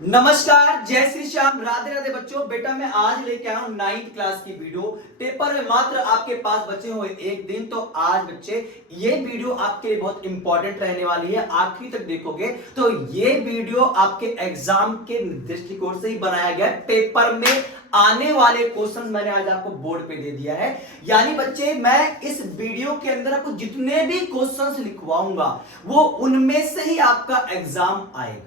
नमस्कार, जय श्री श्याम, राधे राधे बच्चों। बेटा मैं आज लेके आया हूं 9th क्लास की वीडियो। पेपर में मात्र आपके पास बचे हुए एक दिन, तो आज बच्चे ये वीडियो आपके लिए बहुत इंपॉर्टेंट रहने वाली है। आखिरी तक देखोगे तो ये वीडियो आपके एग्जाम के दृष्टिकोण से ही बनाया गया है। पेपर में आने वाले क्वेश्चन मैंने आज आपको बोर्ड पे दे दिया है। यानी बच्चे मैं इस वीडियो के अंदर आपको जितने भी क्वेश्चंस लिखवाऊंगा वो उनमें से ही आपका एग्जाम आएगा।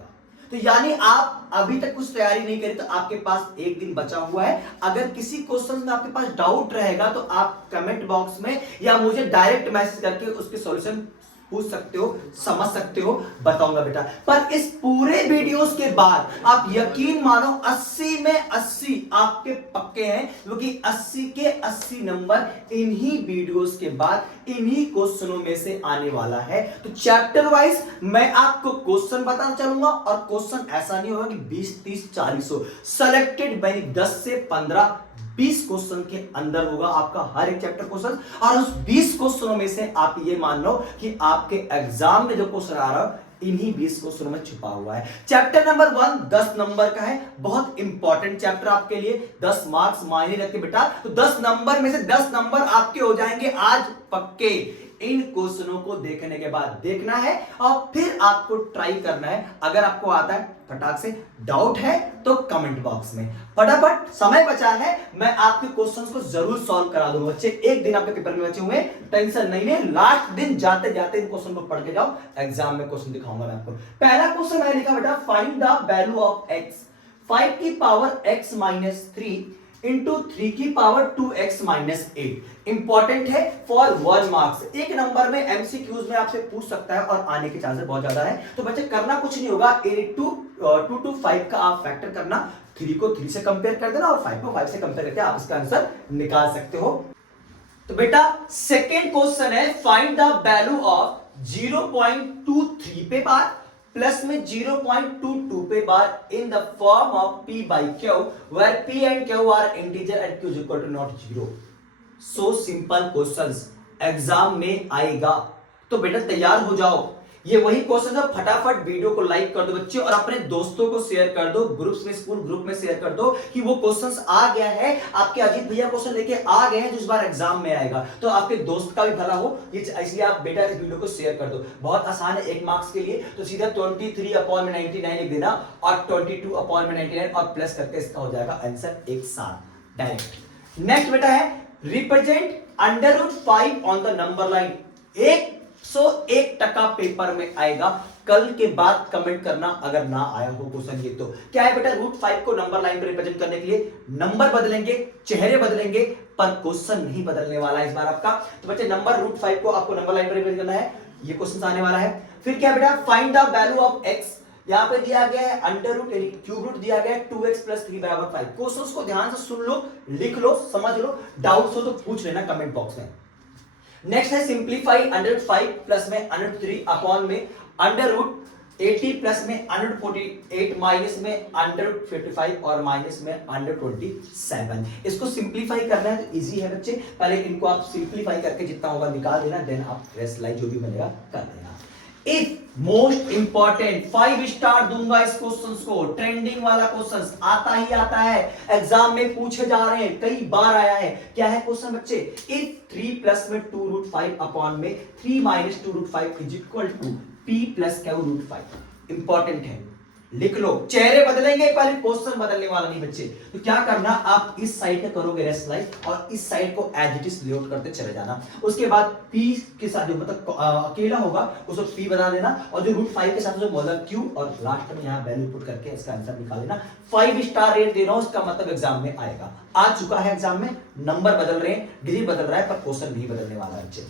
तो यानी आप अभी तक कुछ तैयारी नहीं करी तो आपके पास एक दिन बचा हुआ है। अगर किसी क्वेश्चन में आपके पास डाउट रहेगा तो आप कमेंट बॉक्स में या मुझे डायरेक्ट मैसेज करके उसके सॉल्यूशन पूछ सकते हो, समझ सकते हो, बताऊंगा बेटा। पर इस पूरे वीडियोस के बाद आप यकीन मानो 80 में 80 आपके पक्के हैं, क्योंकि 80 के 80 नंबर इन्हीं वीडियोस के बाद इन्हीं क्वेश्चनों में से आने वाला है। तो चैप्टर वाइज मैं आपको क्वेश्चन बताना चलूंगा और क्वेश्चन ऐसा नहीं होगा कि 20 30 40 हो। सेलेक्टेड बाई 10 से 15 20 क्वेश्चन के अंदर होगा आपका हर एक चैप्टर क्वेश्चन। और उस 20 क्वेश्चनों में से आप ये मान लो कि आपके एग्जाम में जो क्वेश्चन आ रहा है इन्हीं 20 क्वेश्चनों में छुपा हुआ है। चैप्टर नंबर 1 10 नंबर का है, बहुत इंपॉर्टेंट चैप्टर आपके लिए। 10 मार्क्स मायने रखते बेटा। तो 10 नंबर में से 10 नंबर आपके हो जाएंगे आज पक्के। इन क्वेश्चनों को देखने के बाद देखना है और फिर आपको ट्राई करना है। अगर आपको आता है फटाक से, डाउट है तो कमेंट बॉक्स में फटाफट, समय बचा है, मैं आपके क्वेश्चंस को जरूर सॉल्व करा दूंगा बच्चे। एक दिन आपके पेपर में बचे हुए, टेंशन नहीं है। लास्ट दिन जाते जाते इन क्वेश्चन को पढ़ के जाओ, एग्जाम में क्वेश्चन दिखाऊंगा मैं आपको। पहला क्वेश्चन मैंने लिखा बेटा, find the value of x 5 की पावर x माइनस 3 इंटू 3 की पावर 2x माइनस 8। इंपॉर्टेंट है फॉर 1 मार्क्स। एक नंबर में एमसीक्यूज में आपसे पूछ सकता है और आने के चांसेस बहुत ज्यादा है। तो बच्चे करना कुछ नहीं होगा, 2 to 5 का आप फैक्टर करना, 3 को 3 से कंपेयर कर देना और 5 को 5 से कंपेयर करके आप इसका आंसर निकाल सकते हो। तो बेटा सेकेंड क्वेश्चन है, फाइंड द वैल्यू ऑफ 0.23 पे बार प्लस में 0.22 पे bar in the form of p by q where p and q are integer and q is equal to not 0। So simple questions exam में आएगा। तो बेटा तैयार हो जाओ, ये वही क्वेश्चन है। फटाफट वीडियो को लाइक कर दो बच्चे और अपने दोस्तों को शेयर कर दो, ग्रुप्स में, स्कूल ग्रुप में शेयर कर दो कि वो क्वेश्चंस आ गया है। आपके अजीत भैया क्वेश्चन लेके आ गए हैं जो इस बार एग्जाम में आएगा, तो आपके दोस्त का भी भला हो, इसलिए आप बेटा इस वीडियो को शेयर कर दो। बहुत आसान है, 1 मार्क्स के लिए तो सीधा 23/99 लिख देना और 22/99 और प्लस करके इसका हो जाएगा आंसर एक साथ डायरेक्ट। नेक्स्ट बेटा है, represent √5 on the number line. 101% paper में आएगा। कल के बाद कमेंट करना अगर ना आया हो क्वेश्चन। ये तो क्या है बेटा, √5 को नंबर लाइन पर रिप्रेजेंट करने के लिए नंबर बदलेंगे, चेहरे बदलेंगे, पर क्वेश्चन नहीं बदलने वाला है इस बार आपका। तो बच्चे नंबर √5 को आपको नंबर लाइन पर रिप्रेजेंट करना है, ये क्वेश्चन आने वाला है। फिर क्या बेटा, find the value of x। यहां पे दिया गया है अंडर रूट यानी क्यूब रूट दिया गया है 2x + 3 = 5। क्वेश्चंस को ध्यान से सुन लो, लिख लो, समझ लो, डाउट्स हो तो पूछ लेना कमेंट बॉक्स में। नेक्स्ट है सिंप्लीफाई √5 प्लस में √3 अपॉन में √80 प्लस में √48 माइनस में √55 और माइनस में √27। इसको सिंप्लीफाई करना है तो इजी है बच्चे। पहले इनको आप सिंप्लीफाई करके जितना होगा निकाल देना, देन आप रेस्ट लाइन जो भी बनेगा कर देना। इफ मोस्ट इंपॉर्टेंट 5 स्टार दूंगा इस क्वेश्चन को, ट्रेंडिंग वाला क्वेश्चन आता ही आता है, एग्जाम में पूछे जा रहे हैं, कई बार आया है। क्या है क्वेश्चन बच्चे, इफ 3 प्लस में 2√5 अपॉन में 3 minus 2√5 is equal to p plus q √5। Important है, लिख लो। चेहरे बदलेंगे, पहले क्वेश्चन बदलने वाला नहीं बच्चे। तो क्या करना, आप इस साइड पे करोगे रेस्ट लाइन और इस साइड को एज इट इज लेआउट करते चले जाना। उसके बाद p के साथ जो मतलब अकेला होगा उसको p बना देना और जो √5 के साथ जो मतलब q और लास्ट में यहाँ वैल्यू पुट करके इसका आंसर निकाल लेना। 5 स्टार रेट दे रहा हूं, इसका मतलब एग्जाम में आएगा। आ चुका है एग्जाम में, नंबर बदल रहे हैं, डिग्री बदल रहा है, पर क्वेश्चन नहीं बदलने वाला है बच्चे।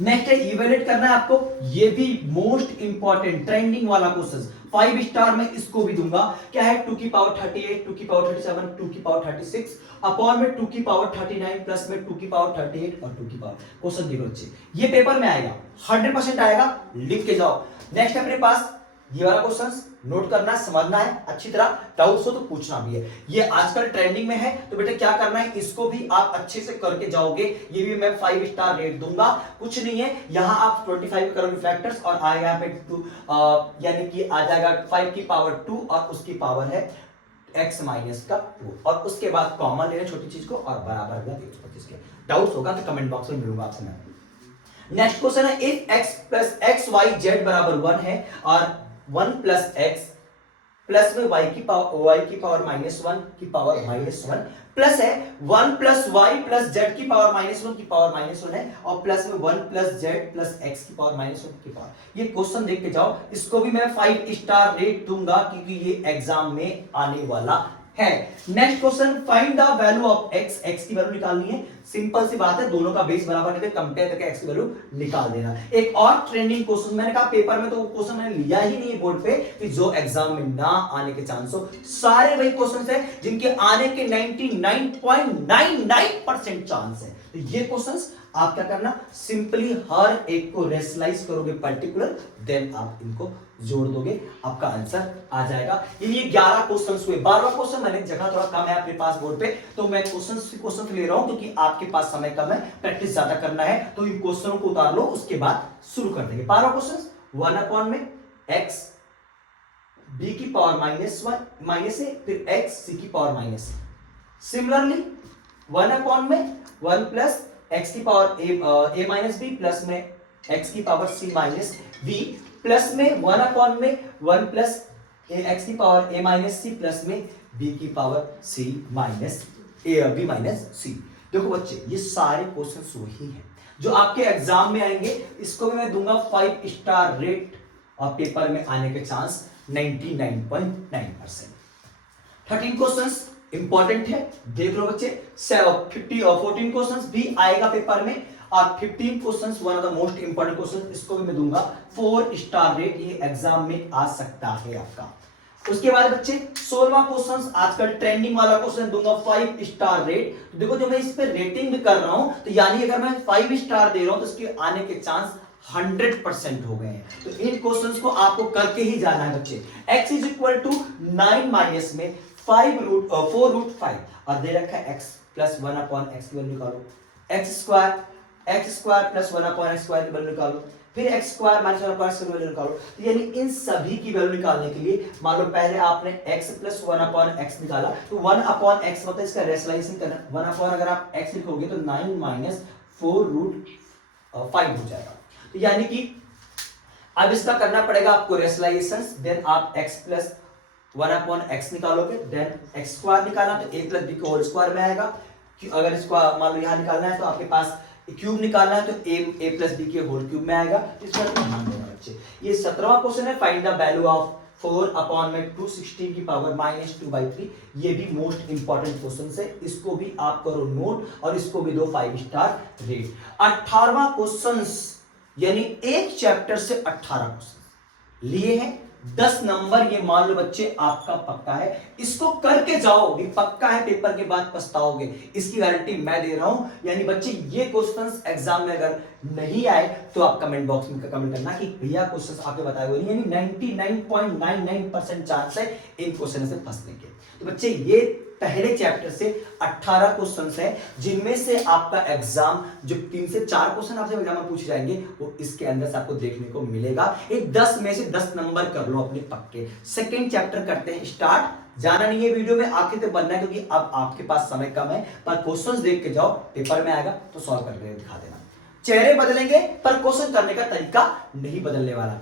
नेक्स्ट है इवेल्युएट करना है आपको, ये भी मोस्ट इंपॉर्टेंट ट्रेंडिंग वाला क्वेश्चन। 5 स्टार में इसको भी दूंगा। क्या है, 2 की पावर 38, 2 की पावर 37, 2 की पावर 36 अपॉन में 2 की पावर 39 प्लस में 2 की पावर 38 और 2 की पावर। क्वेश्चन देखो बच्चे, ये पेपर में आएगा, 100% आएगा, लिख के जाओ। नेक्स्ट है अपने पास ये वाला क्वेश्चन, नोट करना है, समझना है अच्छी तरह, डाउट्स हो तो पूछना भी है। ये आजकल ट्रेंडिंग में है, तो बेटा क्या करना है, इसको भी आप अच्छे से करके जाओगे। ये भी मैं 5 स्टार रेट दूंगा। कुछ नहीं है, यहां आप 25 करोगे फैक्टर्स और आएगा यहाँ पे 2, यानी कि आ जाएगा 5 की पावर 2 और उसकी पावर है x माइनस का 2, और उसके बाद कॉमन लेना छोटी चीज को और बराबर का 125 के। डाउट्स होगा तो कमेंट बॉक्स में मिलूंगा आपसे मैं। नेक्स्ट क्वेश्चन है, if x plus x y z बराबर 1 है और 1 प्लस एक्स प्लस में y की पावर माइनस 1 की पावर माइनस 1 प्लस है 1 प्लस वाई प्लस जेड की पावर माइनस 1 की पावर माइनस 1 है और प्लस में 1 प्लस जेड प्लस एक्स की पावर माइनस 1 की पावर। ये क्वेश्चन देख के जाओ, इसको भी मैं 5 स्टार रेट दूंगा क्योंकि ये एग्जाम में आने वाला है। Next question, find the value of x, x की वैल्यू निकालनी है। सिंपल सी बात है, दोनों का बेस बराबर करके कंपेयर करके x की वैल्यू निकाल देना। एक और ट्रेंडिंग क्वेश्चन, मैंने कहा पेपर में तो क्वेश्चन मैंने लिया ही नहीं बोर्ड पे कि जो एग्जाम में ना आने के चांस हो। सारे वही क्वेश्चंस है जिनके आने के 99.99% चांस है। तो ये क्वेश्चंस आप क्या करना, सिंपली हर एक को रेशनलाइज करोगे पर्टिकुलर, देन आप इनको जोड़ दोगे, आपका आंसर आ जाएगा। ये 11 क्वेश्चंस हुए। 12वां क्वेश्चन मैंने, जगह थोड़ा कम है आपके पास बोर्ड पे, तो मैं क्वेश्चन ले रहा हूं क्योंकि आपके पास समय कम है, प्रैक्टिस ज्यादा करना है, तो इन क्वेश्चनों को उतार लो, उसके बाद शुरू कर देंगे। 12वां क्वेश्चन, 1 अपॉन में x b की पावर माइनस ए फिर x c की power minus A. Similarly 1 upon में 1 प्लस x की power a minus B plus में x की power c minus b plus में 1 अपॉन में 1 प्लस x की power a minus C plus में b की power c minus b minus C. देखो बच्चे, ये सारे क्वेश्चंस वही हैं जो आपके एग्जाम में आएंगे। इसको भी मैं दूंगा 5 स्टार रेट और पेपर में आने के चांस 99.9%। 13 क्वेश्चंस इंपॉर्टेंट है, देख लो बच्चे। 14 क्वेश्चंस भी आएगा पेपर में और 15 questions one of the most important question, इसको भी मैं दूंगा 4 स्टार रेट, ये एग्जाम में आ सकता है आपका। उसके बाद बच्चे 16वां क्वेश्चन, आजकल ट्रेंडिंग वाला क्वेश्चन दूंगा 5 स्टार रेट। तो देखो, जो मैं इस पे रेटिंग भी कर रहा हूं, तो यानी अगर मैं 5 स्टार दे रहा हूं तो इसके आने के चांस 100% हो गए हैं। तो इन क्वेश्चंस को आपको करके ही जाना है बच्चे। x is equal to 9 minus में 4 रूट 5 और दे रखा है x प्लस 1 अपॉन एक्स की वैल्यू निकालो, x square plus 1 upon x square की वैल्यू निकालो, फिर x square minus 1 upon x की वैल्यू निकालो। तो यानी इन सभी की वैल्यू निकालने के लिए, मान लो पहले आपने x प्लस 1 अपॉन एक्स निकाला, तो 1 अपॉन एक्स मतलब इसका रेशनलाइजेशन करना। 1 अपॉन अगर आप x लिखोगे तो 9 माइनस 4 रूट 5 हो जाएगा। तो यानी कि अब इसका करना पड़ेगा आपको रेशनलाइजेशन, देन आप x प्लस 1 अपॉन एक्स निकालोगे, देन एक्स स्क्वायर निकालना तो a प्लस बी का होल स्क्वायर में आएगा। अगर इसको मान लो यहां निकालना है तो आपके पास क्यूब निकालना है तो a प्लस बी के होल क्यूब में आएगा। इस पर ध्यान देना बच्चे। ये 17वां क्वेश्चन है, find the value of 4 upon में 216 की पावर माइनस 2/3। ये भी मोस्ट इंपॉर्टेंट क्वेश्चन है, इसको भी आप करो नोट और इसको भी दो 5 स्टार रेट। 18वां क्वेश्चन, यानी एक चैप्टर से 18 क्वेश्चन लिए हैं, 10 नंबर। ये मान लो बच्चे आपका पक्का है, इसको करके जाओ, भी पक्का है, पेपर के बाद पछताओगे, इसकी गारंटी मैं दे रहा हूं। यानी बच्चे ये क्वेश्चंस एग्जाम में अगर नहीं आए तो आप कमेंट बॉक्स में कमेंट करना कि भैया क्वेश्चंस आपके बताए हुए नहीं, यानी 99.99% चांस है इन क्वेश्चन से फंसने के। तो बच्चे ये पहले चैप्टर से 18 क्वेश्चंस हैं, जिनमें से आपका एग्जाम जो 3 से 4 क्वेश्चन आपसे एग्जाम में पूछे जाएंगे वो इसके अंदर से आपको देखने को मिलेगा। एक 10 में से 10 नंबर कर लो अपने पक्के। सेकंड चैप्टर करते हैं स्टार्ट। जाना नहीं है वीडियो में, आखिर तक बनना है क्योंकि अब आपके पास समय कम है, पर क्वेश्चंस देख के जाओ, पेपर में आएगा तो सॉल्व करके दिखा देना। चेहरे बदलेंगे पर क्वेश्चन करने का तरीका नहीं बदलने वाला।